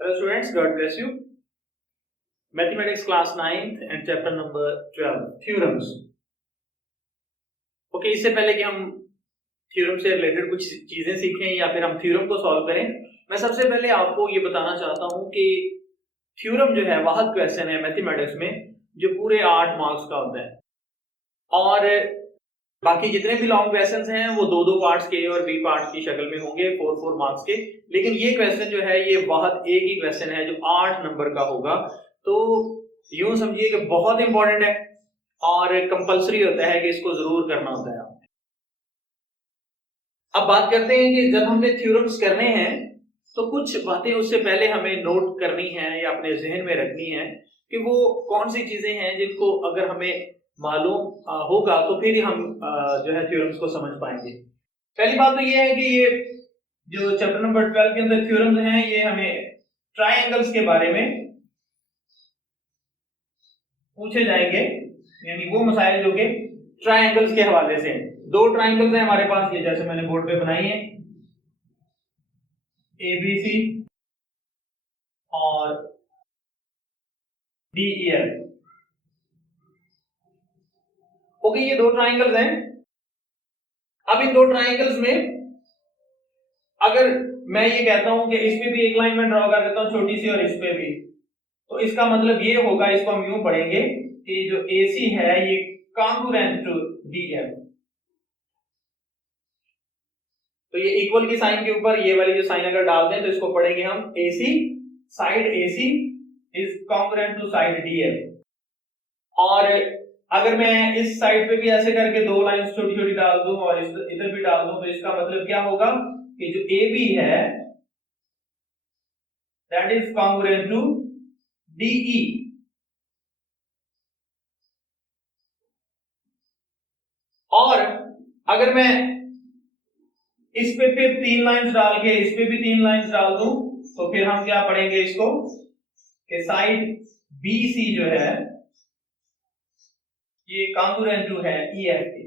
Hello students, God bless you. Mathematics class 9th and chapter number 12, theorems. Okay, इससे पहले कि हम theorem से रिलेटेड कुछ चीजें सीखें या फिर हम थ्योरम को सॉल्व करें, मैं सबसे पहले आपको ये बताना चाहता हूं कि थ्योरम जो है वाहद क्वेश्चन है मैथमेटिक्स में जो पूरे 8 मार्क्स का होता है और बाकी जितने भी लॉन्ग क्वेश्चंस हैं वो दो पार्ट्स के और बी पार्ट की शक्ल में होंगे 4 मार्क्स के। लेकिन ये क्वेश्चन जो है ये वाहद एक ही क्वेश्चन है जो 8 नंबर का होगा, तो यूं समझिए कि बहुत इंपॉर्टेंट है और कंपलसरी होता है कि इसको जरूर करना होता है। अब बात करते हैं कि जब हमने थ्योरम्स करने हैं तो कुछ बातें उससे पहले हमें नोट करनी है या अपने जहन में रखनी है कि वो कौन सी चीजें हैं जिनको अगर हमें मालूम होगा तो फिर हम जो है थ्योरम्स को समझ पाएंगे। पहली बात तो ये है कि ये जो चैप्टर नंबर 12 के अंदर थ्योरम्स हैं ये हमें ट्रायंगल्स के बारे में पूछे जाएंगे, यानी वो मसाइल जो कि ट्रायंगल्स के हवाले से हैं। दो ट्रायंगल्स हैं हमारे पास, ये जैसे मैंने बोर्ड पे बनाई है ABC और DEF। ओके, ये दो ट्रायंगल्स हैं। अब इन दो ट्रायंगल्स में अगर मैं ये कहता हूं कि इस पे भी एक लाइन में ड्रॉ कर देता हूं छोटी सी और इस पे भी, तो इसका मतलब ये होगा, इसको हम यूं पढ़ेंगे कि जो AC है ये कॉन्ग्रुएंट टू DF। तो ये इक्वल की साइन के ऊपर ये वाली जो साइन अगर डाल दें तो इसको पढ़ेंगे हम AC, side AC is congruent to side DF। और अगर मैं इस साइड पे भी ऐसे करके दो लाइंस छोटी छोटी डाल दूं और इधर भी डाल दूं तो इसका मतलब क्या होगा कि जो AB है that is congruent to DE। और अगर मैं इस पे फिर 3 लाइंस डाल के इस पे भी 3 लाइंस डाल दूं तो फिर हम क्या पढ़ेंगे इसको कि साइड BC जो है ये कॉन्ग्रुएंट टू है EF के।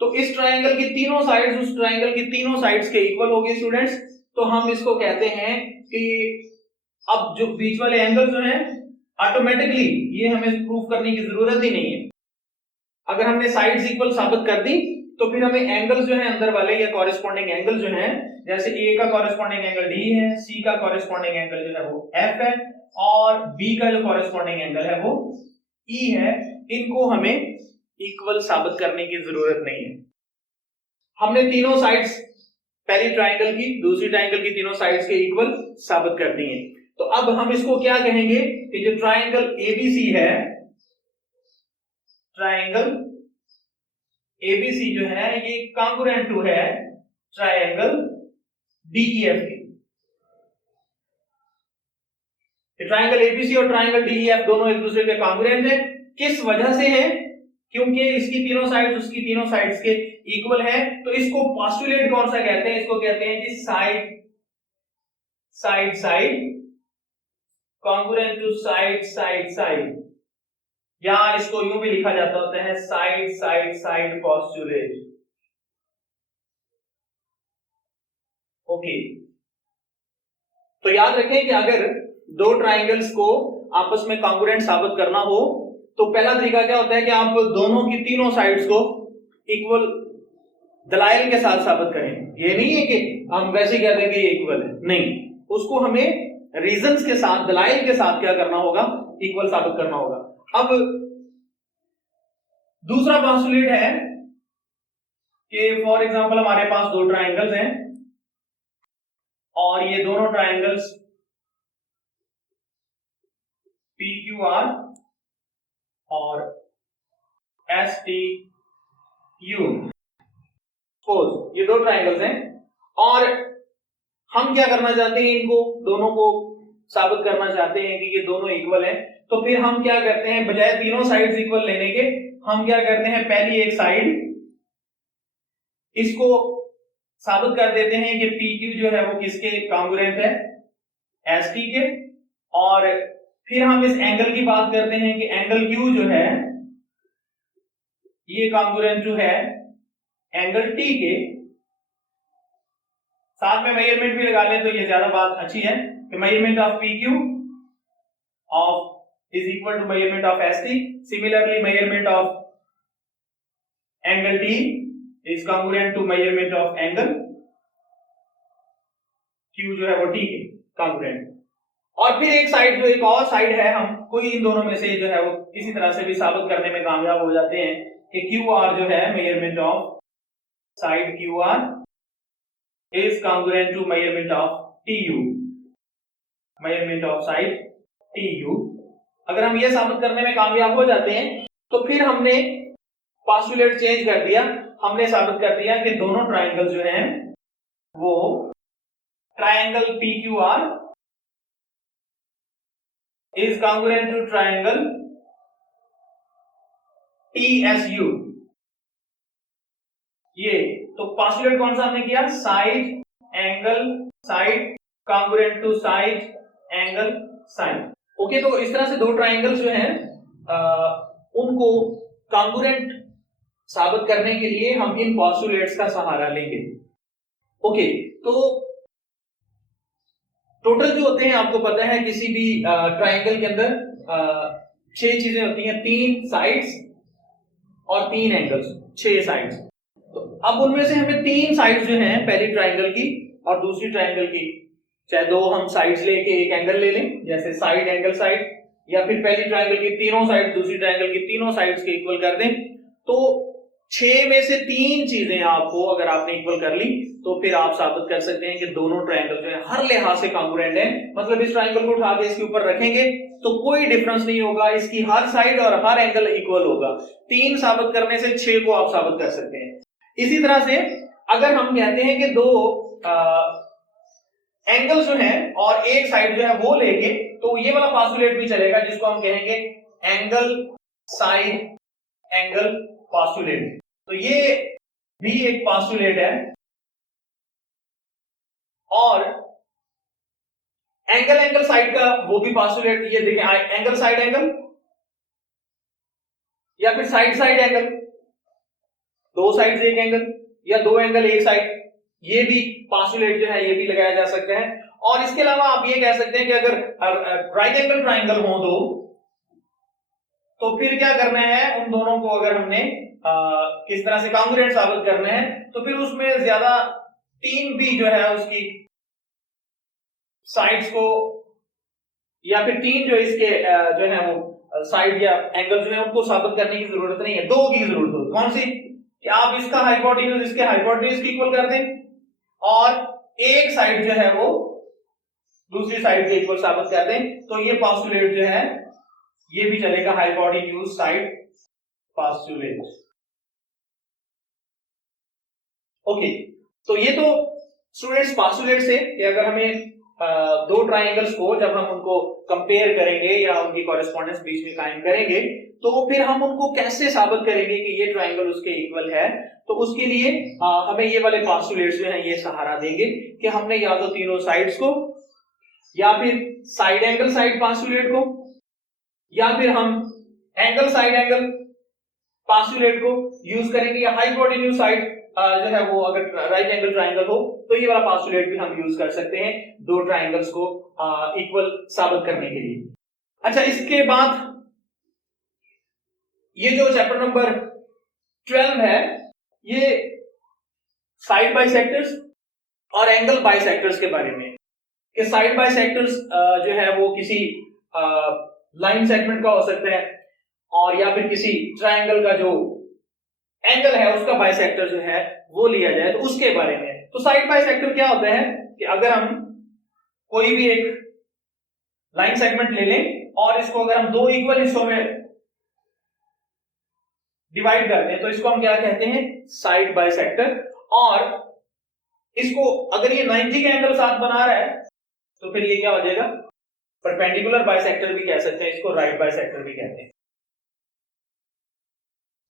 तो इस ट्रायंगल की तीनों साइड्स उस ट्रायंगल की तीनों साइड्स के इक्वल होगी स्टूडेंट्स, तो हम इसको कहते हैं कि अब जो बीच वाले एंगल जो हैं ऑटोमेटिकली ये हमें प्रूफ करने की जरूरत ही नहीं है। अगर हमने साइड्स इक्वल साबित कर दी तो फिर हमें एंगल्स जो है अंदर वाले या कॉरेस्पॉन्डिंग एंगल जो हैं, जैसे A का कॉरेस्पॉन्डिंग एंगल D है, C का कॉरेस्पॉन्डिंग एंगल जो है वो F है और B का जो कॉरेस्पॉन्डिंग एंगल है वो E है, इनको हमें इक्वल साबित करने की जरूरत नहीं है। हमने तीनों साइड्स पहली ट्रायंगल की दूसरी ट्रायंगल की तीनों साइड्स के इक्वल साबित कर दी हैं। तो अब हम इसको क्या कहेंगे कि जो ट्रायंगल ABC है, ट्रायंगल ABC जो है ये कॉन्ग्रुएंट टू है ट्रायंगल DEF के। ट्रायंगल ABC और ट्रायंगल DEF दोनों एक दूसरे के कॉन्ग्रुएंट है। किस वजह से है? क्योंकि इसकी तीनों साइड्स उसकी तीनों साइड्स के इक्वल है। तो इसको पोस्टुलेट कौन सा कहते हैं? इसको कहते हैं कि side side side congruent to side side side, या इसको यूं भी लिखा जाता होता है side side side postulate. Okay, तो याद रखें कि अगर दो ट्रायंगल्स को आपस में कॉन्ग्रुएंट साबित करना हो तो पहला तरीका क्या होता है कि आप दोनों की तीनों साइड्स को इक्वल दलाइल के साथ साबित करें। ये नहीं है कि हम वैसे कह दें कि ये इक्वल है, नहीं, उसको हमें रीजंस के साथ दलाइल के साथ क्या करना होगा? इक्वल साबित करना होगा। अब दूसरा पोस्टुलेट है कि फॉर एग्जांपल हमारे पास दो ट्रायंगल्स हैं और ये दोनों ट्रायंगल्स PQR और STU, सपोज ये दो ट्रायंगल्स हैं और हम क्या करना चाहते हैं, इनको दोनों को साबित करना चाहते हैं कि ये दोनों इक्वल हैं। तो फिर हम क्या करते हैं, बजाय तीनों साइड्स इक्वल लेने के हम क्या करते हैं, पहली एक साइड इसको साबित कर देते हैं कि PQ जो है वो किसके कॉन्ग्रुएंट है? ST के। और फिर हम इस एंगल की बात करते हैं कि एंगल Q जो है ये कॉन्ग्रुएंट टू है एंगल T के। साथ में मेजरमेंट भी लगा लें तो ये ज्यादा बात अच्छी है कि measurement of P Q of is equal to measurement of S T. Similarly measurement of angle T is congruent to measurement of angle Q जो है वो टी के कॉन्ग्रुएंट। और फिर एक साइड जो एक और साइड है, हम कोई इन दोनों में से जो है वो किसी तरह से भी साबित करने में कामयाब हो जाते हैं कि क्यू आर जो है measurement of side Q R is congruent to measurement of T U, measurement of side T U. अगर हम ये साबित करने में कामयाब हो जाते हैं तो फिर हमने पोस्टुलेट चेंज कर दिया, हमने साबित कर दिया कि दोनों ट्राइंगल जो हैं वो triangle P Q R is congruent to triangle TSU। ये तो पोस्टुलेट कौन सा हमने किया, side angle side congruent to side angle side. Okay, तो इस तरह से दो ट्राइंगल्स जो हैं उनको कॉन्ग्रुएंट साबित करने के लिए हम इन पोस्टुलेट्स का सहारा लेंगे। ओके, तो टोटल जो होते हैं आपको पता है किसी भी ट्राइंगल के अंदर 6 चीजें होती हैं, 3 साइड्स और 3 एंगल्स, 6 साइड्स। तो अब उनमें से हमें 3 साइड्स जो हैं पहली ट्राइंगल की और दूसरी ट्राइंगल की, चाहे दो हम साइड्स लेके एक एंगल ले लें जैसे साइड एंगल साइड, या फिर पहली ट्राइंगल की तीनों साइड दूसरी ट्राइंगल की तीनों साइड्स के इक्वल कर दें। तो 6 में से 3 चीजें आपको अगर आपने इक्वल कर ली तो फिर आप साबित कर सकते हैं कि दोनों ट्राइंगल जो है हर लिहाज से कॉन्ग्रुएंट है। मतलब इस ट्राइंगल को उठा के इसके ऊपर रखेंगे तो कोई डिफरेंस नहीं होगा, इसकी हर साइड और हर एंगल इक्वल होगा। 3 साबित करने से 6 को आप साबित कर सकते हैं। इसी तरह से अगर हम कहते हैं कि दो एंगल जो है और एक साइड जो है वो लेके, तो ये वाला पोस्टुलेट भी चलेगा जिसको हम कहेंगे एंगल साइड एंगल पोस्टुलेट। तो ये भी एक पोस्टुलेट है। और एंगल एंगल साइड का वो भी पोस्टुलेट, ये देखें एंगल साइड एंगल या फिर साइड साइड एंगल, दो साइड्स एक एंगल या दो एंगल एक साइड, ये भी पोस्टुलेट जो है ये भी लगाया जा सकता है। और इसके अलावा आप ये कह सकते हैं कि अगर राइट एंगल ट्राइंगल हो दो तो फिर क्या करना है, उन दोनों को अगर हमने किस तरह से कॉन्ग्रुएंट साबित करना है तो फिर उसमें ज्यादा 3 भी जो है उसकी साइड्स को, या फिर 3 जो इसके जो है वो साइड या एंगल जो है उनको साबित करने की जरूरत नहीं है, 2 की जरूरत हो। कौन सी, कि आप इसका हाइपोटेन्यूज इसके हाइपोटेन्यूज की इक्वल कर दें और एक साइड जो है वो दूसरी साइड के इक्वल साबित कर दें, तो ये पोस्टुलेट जो है ये भी चलेगा, हाइपोटेन्यूज साइड पोस्टुलेट। ओके, तो ये तो स्टूडेंट्स पोस्टुलेट से कि अगर हमें दो ट्राइंगल्स को जब हम उनको कंपेयर करेंगे या उनकी कॉरेस्पॉन्डेंस बीच में कायम करेंगे तो फिर हम उनको कैसे साबित करेंगे कि ये ट्राइंगल उसके इक्वल है। तो उसके लिए हमें ये वाले पोस्टुलेट्स जो हैं ये सहारा देंगे कि हमने या तो तीनों साइड्स को या फिर साइड एंगल साइड पोस्टुलेट को या फिर हम एंगल साइड एंगल पोस्टुलेट को यूज करेंगे, या हाइपोटेन्यूज साइड जो है वो अगर राइट एंगल ट्राइंगल हो तो ये वाला पोस्टुलेट भी हम यूज कर सकते हैं दो ट्राइंगल्स को इक्वल साबित करने के लिए। अच्छा, इसके बाद ये जो चैप्टर नंबर 12 है ये साइड बाइसेक्टर्स और एंगल बाइसेक्टर्स के बारे में। कि साइड बाइसेक्टर्स जो है वो किसी लाइन सेगमेंट का हो सकता है और या फिर किसी ट्राइंगल का जो एंगल है उसका बाइसेक्टर जो है वो लिया जाए तो उसके बारे में। तो साइड बाइसेक्टर क्या होता है कि अगर हम कोई भी एक लाइन सेगमेंट ले लें और इसको अगर हम दो इक्वल हिस्सों में डिवाइड करते हैं तो इसको हम क्या कहते हैं, साइड बाइसेक्टर। और इसको अगर ये 90 का एंगल साथ बना रहा है तो फिर ये क्या हो जाएगा, परपेंडिकुलर बाइसेक्टर भी कह सकते हैं, इसको राइट बाइसेक्टर भी कहते हैं।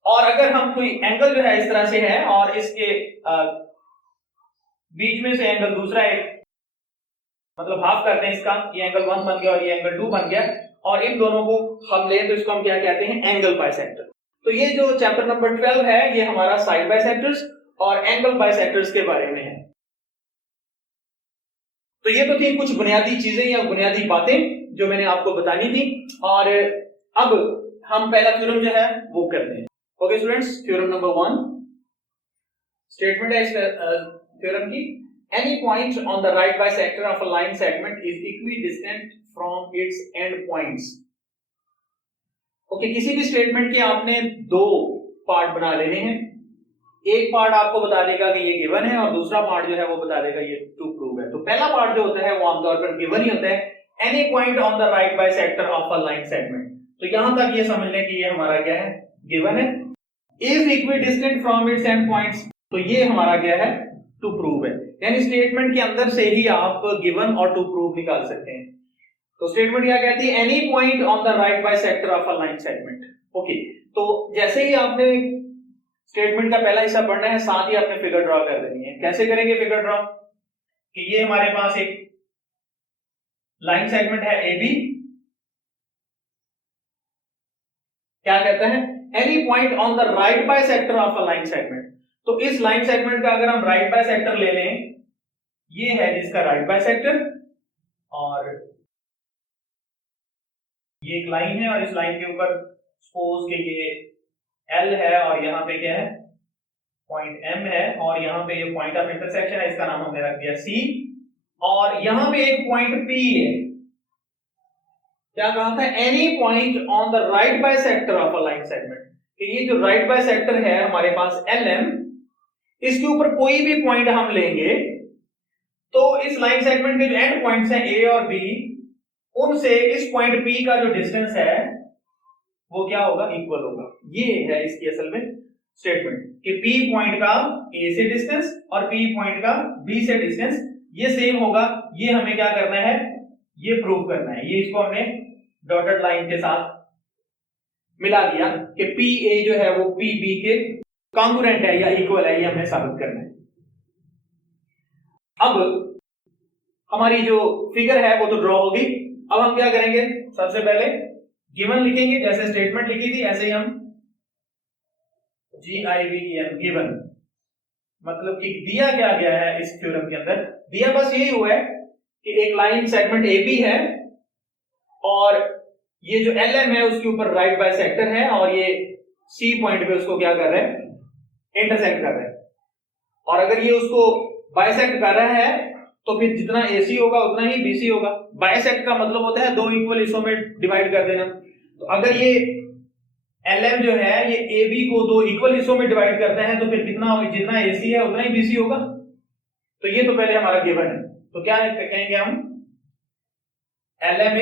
और अगर हम कोई एंगल जो है इस तरह से है और इसके बीच में से एंगल दूसरा एक मतलब हाफ करते हैं इसका, ये एंगल 1 बन गया और ये एंगल 2 बन गया और इन दोनों को हम लें तो इसको हम क्या कहते हैं, एंगल बाइसेक्टर। तो ये जो चैप्टर नंबर 12 है ये हमारा साइड बाइसेक्टर्स और एंगल बाइसेक्टर्स के बारे में है। तो ये तो थी कुछ बुनियादी चीजें या बुनियादी बातें जो मैंने आपको बतानी थी। और अब हम पहला थ्योरम जो है वो करते हैं। Okay students, theorem number 1 statement है इस थ्योरम की, any point on the right bisector of a line segment is equidistant from its and points. Okay, किसी भी स्टेटमेंट के आपने दो पार्ट बना लेने हैं। एक पार्ट आपको बता देगा कि ये गिवन है और दूसरा पार्ट जो है वो बता देगा ये टू प्रूव है। तो पहला पार्ट जो होता है वो आमतौर पर गिवन ही होता है, any point on the right bisector of a line segment. तो यहां तक ये समझ लें कि ये हमारा क्या है, गिवन है। Is equidistant from its and points, तो ये हमारा क्या है, टू प्रूव है। यानी स्टेटमेंट के अंदर से ही आप गिवन और टू प्रूव निकाल सकते हैं। तो स्टेटमेंट क्या कहती है, any point on the right bisector of a line segment. Okay, तो जैसे ही आपने स्टेटमेंट का पहला हिस्सा पढ़ना है, साथ ही आपने फिगर ड्रॉ कर देनी है। कैसे करेंगे फिगर ड्रॉ, कि ये हमारे पास एक लाइन सेगमेंट है ए बी, क्या कहता है, any point on the right bisector of a line segment. तो इस लाइन सेगमेंट का अगर हम राइट बाइसेक्टर ले लें, ये है जिसका राइट बाइसेक्टर, और ये एक लाइन है और इस लाइन के ऊपर सपोज के ये एल है और यहां पे क्या है, पॉइंट एम है, और यहां पे ये पॉइंट ऑफ इंटरसेक्शन है, इसका नाम हमने रख दिया सी, और यहां पे एक पॉइंट पी है। क्या कहा था, any point on the right bisector of a line segment, कि ये जो राइट बाइसेक्टर है हमारे पास एल एम, इसके ऊपर कोई भी पॉइंट हम लेंगे तो इस लाइन सेगमेंट के जो एंड पॉइंट्स हैं ए और बी, उनसे इस पॉइंट पी का जो डिस्टेंस है वो क्या होगा, इक्वल होगा। ये है इसकी असल में स्टेटमेंट, कि P पॉइंट का A से डिस्टेंस और P पॉइंट का B से डिस्टेंस ये सेम होगा। ये हमें क्या करना है, ये प्रूव करना है। ये इसको हमने डॉटेड लाइन के साथ मिला दिया कि PA जो है वो PB के कॉन्ग्रुएंट है या इक्वल है, ये हमें साबित करना है। अब हमारी जो फिगर है वो तो ड्रॉ होगी। अब हम क्या करेंगे, सबसे पहले गिवन लिखेंगे, जैसे स्टेटमेंट लिखी थी ऐसे ही हम GIVEN गिवन, मतलब कि दिया क्या गया है इस थ्योरम के अंदर, दिया बस यही हुआ है कि एक लाइन सेगमेंट AB है और ये जो LM है उसके ऊपर राइट बाइसेक्टर है और ये C पॉइंट पे उसको क्या कर रहे हैं, इंटरसेक्ट कर रहे हैं। और अगर ये उसको बाइसेक्ट कर रहा है तो फिर जितना AC होगा उतना ही BC होगा। बाइसेक्ट का मतलब होता है दो इक्वल हिस्सों में डिवाइड कर देना। तो अगर ये LM जो है ये AB को दो इक्वल हिस्सों में डिवाइड करता है तो फिर कितना होगा, जितना AC है उतना ही BC होगा। तो ये तो पहले हमारा गिवन है। तो क्या कहेंगे हम, LM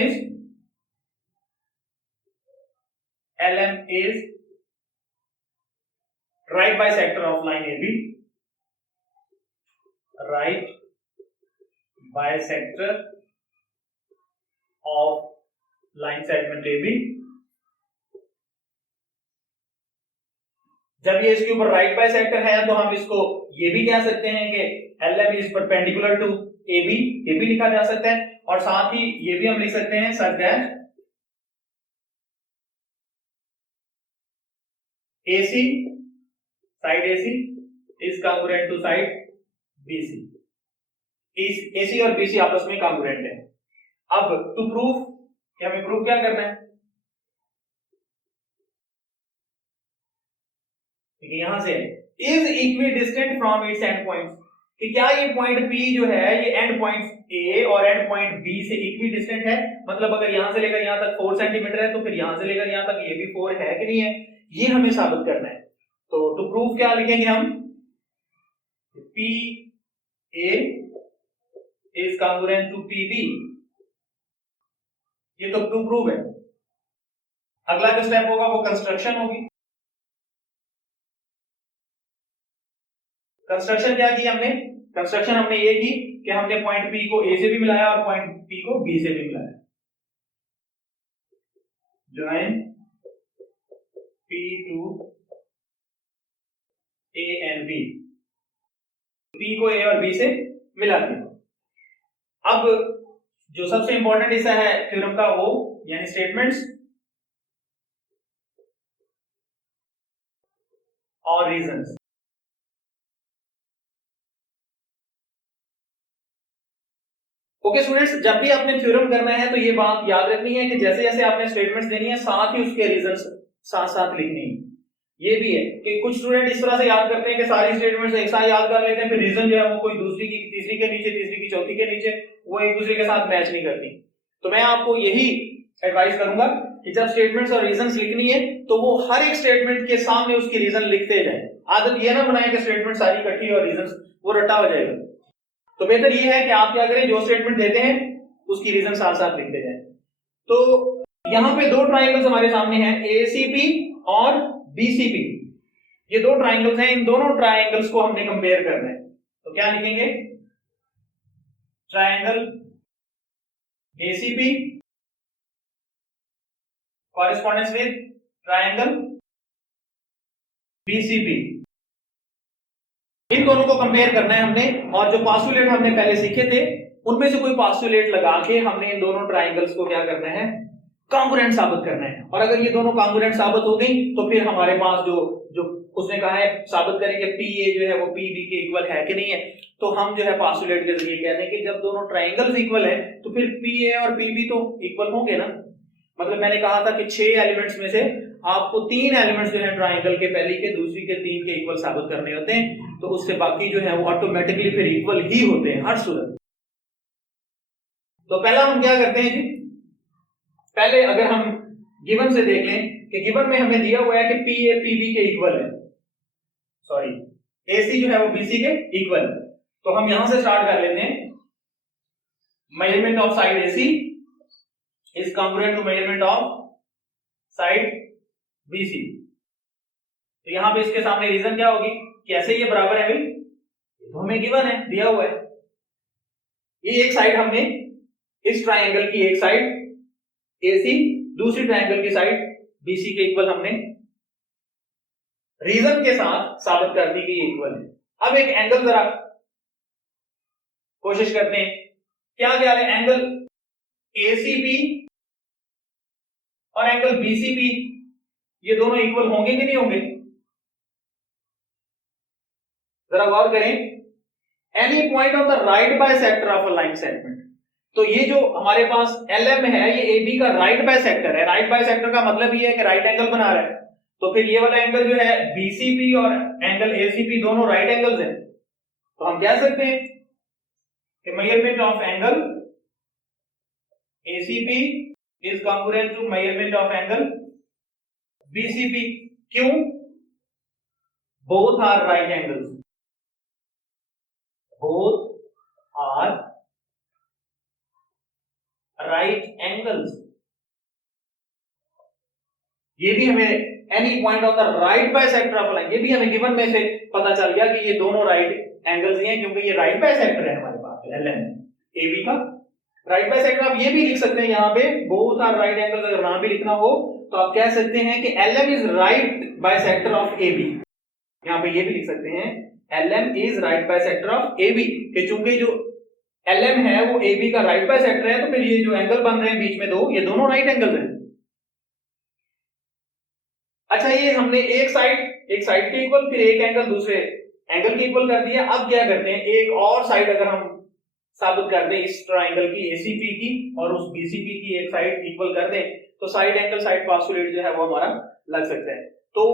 is right bisector of line AB, right bisector of line segment AB। जब ये इसके ऊपर राइट बाइसेक्टर है तो हम इसको ये भी कह सकते हैं कि LM is perpendicular to AB, ये भी लिखा जा सकता है। और साथ ही ये भी हम लिख सकते हैं such that AC side AC is congruent to side BC। इस AC और BC आपस में कॉन्ग्रुएंट है। अब टू प्रूफ, कि हमें प्रूफ क्या करना है, यहां से is equidistant from its and points, कि क्या ये पॉइंट P जो है ये एंड पॉइंट A और एंड पॉइंट B से इक्विडिस्टेंट है। मतलब अगर यहां से लेकर यहां तक 4 सेंटीमीटर है तो फिर यहां से लेकर यहां तक ये भी 4 है कि नहीं है, ये हमें साबित करना है। तो टू प्रूफ क्या लिखेंगे हम, PA is congruent to PB, ये तो टू प्रूफ है। अगला जो स्टेप होगा वो कंस्ट्रक्शन होगी। कंस्ट्रक्शन क्या की हमने, कंस्ट्रक्शन हमने ये की कि हमने पॉइंट P को A से भी मिलाया और पॉइंट P को B से भी मिलाया। Join P to A and B, P को A और B से मिला दिया। अब जो सबसे इंपॉर्टेंट हिस्सा है थ्योरम का वो यानी स्टेटमेंट्स और रीजंस। ओके स्टूडेंट्स, जब भी आपने थ्योरम करना है तो ये बात याद रखनी है कि जैसे जैसे आपने स्टेटमेंट्स देनी है साथ ही उसके रीजंस साथ साथ लिखनी है। ये भी है कि कुछ स्टूडेंट इस तरह से याद करते हैं कि सारी स्टेटमेंट्स एक साथ याद कर लेते हैं, फिर रीजन जो है वो कोई दूसरी की तीसरी के नीचे, तीसरी की चौथी के नीचे, वो एक दूसरे के साथ मैच नहीं करती। तो मैं आपको यही एडवाइस करूंगा कि जब स्टेटमेंट्स और रीजंस लिखनी है तो वो हर एक स्टेटमेंट के सामने उसकी रीजन लिखते जाएं। आदत ये ना बनाएं कि स्टेटमेंट सारी इकट्ठी और रीजंस वो रट्टा हो जाएगा। तो बेहतर ये है कि आप क्या करें, जो स्टेटमेंट देते हैं उसकी रीजन साथ साथ लिखते जाएं। तो यहां पे दो ट्राइंगल्स हमारे सामने हैं, एसीपी और बीसीपी। ये दो ट्राइंगल्स हैं, इन दोनों ट्राइंगल्स को हमने कंपेयर करना है। तो क्या लिखेंगे, triangle ACP correspondence with triangle BCP. इन दोनों को कंपेयर करना है हमने, और जो पास्टुलेट हमने पहले सीखे थे उनमें से कोई पास्टुलेट लगा के हमने इन दोनों ट्राइंगल्स को क्या करना है, कॉन्ग्रुएंट साबित करना है। और अगर ये दोनों कॉन्ग्रुएंट साबित हो गई तो फिर हमारे पास जो जो उसने कहा है साबित करें कि पी ए जो है वो पी बी के इक्वल है कि नहीं है, तो हम जो है पास्टुलेट के जरिए कह दें कि जब दोनों ट्राइंगल्स इक्वल है तो फिर पी ए और पी बी तो इक्वल होंगे ना। मतलब मैंने कहा था कि 6 एलिमेंट्स में से आपको 3 एलिमेंट्स जो है ट्राइंगल के, पहली के, दूसरी के, 3 के इक्वल साबित करने होते हैं, तो उससे बाकी जो है वो ऑटोमेटिकली फिर इक्वल ही होते हैं हर सूरत। तो पहला हम क्या करते हैं जी, पहले अगर हम गिवन से देख लें कि गिवन में हमें दिया हुआ है कि पी ए पी बी के इक्वल है, सॉरी एसी जो है वो बीसी के इक्वल। तो हम यहां से स्टार्ट कर लेते हैं, measurement of side AC is congruent to measurement of side BC. तो यहां पे इसके सामने रीजन क्या होगी, कैसे ये बराबर है भाई, तो हमें गिवन है, दिया हुआ है। ये एक साइड हमने इस ट्राइंगल की एक साइड AC, दूसरी ट्राइंगल की साइड BC के इक्वल हमने रीजन के साथ साबित कर दी कि इक्वल है। अब एक एंगल जरा कोशिश करते हैं, क्या क्या है, एंगल ACP और एंगल BCP ये दोनों इक्वल होंगे कि नहीं होंगे, जरा गौर करें। Any point of the right bisector of a line segment, तो ये जो हमारे पास LM है ये AB का राइट बाइसेक्टर है। राइट बाइसेक्टर का मतलब ये है कि राइट एंगल बना रहा है, तो फिर ये वाला एंगल जो है BCP और एंगल ACP दोनों राइट एंगल्स हैं। तो हम कह सकते हैं कि measurement of angle ACP is congruent to measurement of angle BCP। क्यों, both are right angles, both are right angles. ये भी हमें any point of the right bisector of line, ये भी हमें गिवन में से पता चल गया कि ये दोनों राइट एंगल्स ही हैं, क्योंकि ये राइट बाइसेक्टर है हमारे पास LM AB का राइट बाइसेक्टर। आप ये भी लिख सकते हैं यहाँ पे बोथ आर राइट एंगल्स, अगर नाम भी लिखना हो तो आप कह सकते हैं कि LM is right bisector of AB। यहाँ पे ये भी लिख सकते हैं LM is right bisector of AB, कि चूंकि जो LM है वो AB का राइट बाइसेक्टर है, तो फिर ये जो एंगल बन रहे हैं बीच में दो, ये दोनों राइट एंगल हैं। अच्छा, ये हमने एक साइड के इक्वल, फिर एक एंगल दूसरे एंगल के इक्वल कर दिया। अब क्या करते हैं, एक और साइड अगर हम साबित कर दें इस ट्राइंगल की ACP की और उस BCP की एक साइड इक्वल कर दें, तो साइड एंगल साइड पास्टुलेट जो है वो हमारा लग सकता है। तो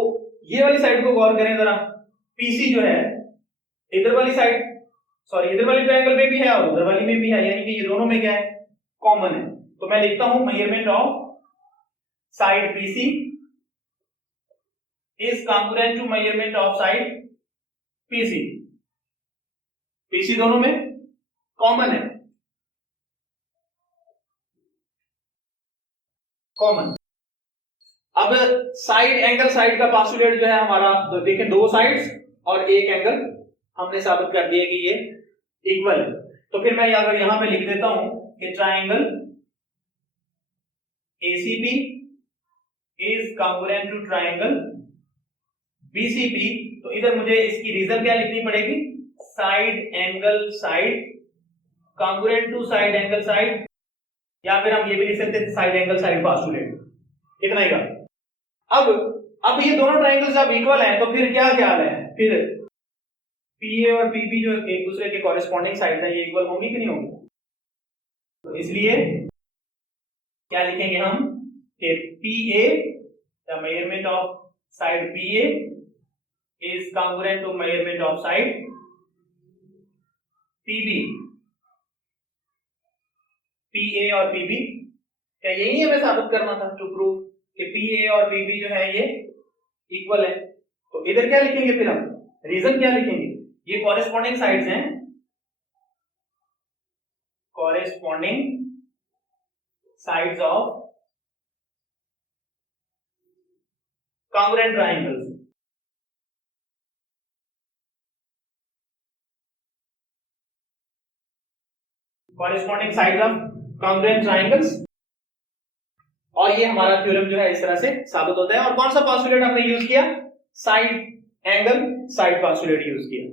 ये वाली साइड को गौर करें जरा, PC जो है इधर वाली साइड, सॉरी इधर वाली ट्रायंगल में भी है और उधर वाली में भी है, यानी कि ये दोनों में क्या है, कॉमन है। तो मैं लिखता हूं measurement of side PC is congruent to measurement of side PC। PC दोनों में कॉमन है, कॉमन। अब साइड एंगल साइड का पास्टुलेट जो है हमारा, तो देखें दो साइड्स और एक एंगल हमने साबित कर दिया कि ये इक्वल है। तो फिर मैं अगर यहां पे लिख देता हूं कि triangle ACP is congruent to triangle BCP, तो इधर मुझे इसकी रीजन क्या लिखनी पड़ेगी, side angle side congruent to side angle side, या फिर हम ये भी लिख सकते हैं साइड एंगल साइड पास्टुलेट, इतना ही का। अब ये दोनों ट्राइंगल्स जब इक्वल हैं तो फिर क्या ख्याल है, फिर PA और PP जो एक दूसरे के कॉरेस्पॉन्डिंग साइड है ये इक्वल होंगी कि नहीं होंगी, तो इसलिए क्या लिखेंगे हम कि PA, the measurement of side PA is congruent to measurement of side PB। PA और PB, क्या यही हमें साबित करना था टू प्रूव कि PA और PB जो है ये इक्वल है। तो इधर क्या लिखेंगे फिर हम, रीजन क्या लिखेंगे, ये कॉरेस्पॉन्डिंग साइड्स हैं, corresponding sides of congruent triangles। Corresponding sides of congruent triangles, और ये हमारा थ्योरम जो है इस तरह से साबित होता है। और कौन सा पोस्टुलेट हमने यूज किया, side angle side postulate use किया।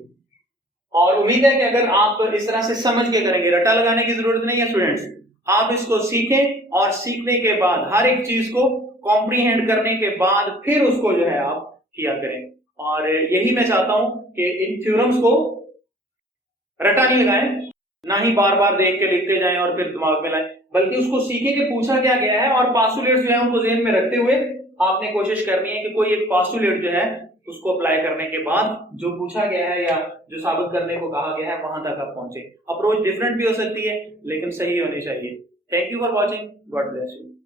और उम्मीद है कि अगर आप इस तरह से समझ के करेंगे, रट्टा लगाने की जरूरत नहीं है स्टूडेंट्स, आप इसको सीखें और सीखने के बाद हर एक चीज को कॉम्प्रीहेंड करने के बाद फिर उसको जो है आप किया करें। और यही मैं चाहता हूं कि इन थ्योरम्स को रट्टा नहीं लगाएं, ना ही बार बार देख के लिखते जाएं और फिर दिमाग में लाएं, बल्कि उसको सीखें कि पूछा क्या गया है, और पोस्टुलेट्स जो है उनको ज़हन में रखते हुए आपने कोशिश करनी है कि कोई एक पोस्टुलेट जो है उसको अप्लाई करने के बाद जो पूछा गया है या जो साबित करने को कहा गया है वहां तक आप पहुंचे। अप्रोच डिफरेंट भी हो सकती है लेकिन सही होनी चाहिए। Thank you for watching, God bless you.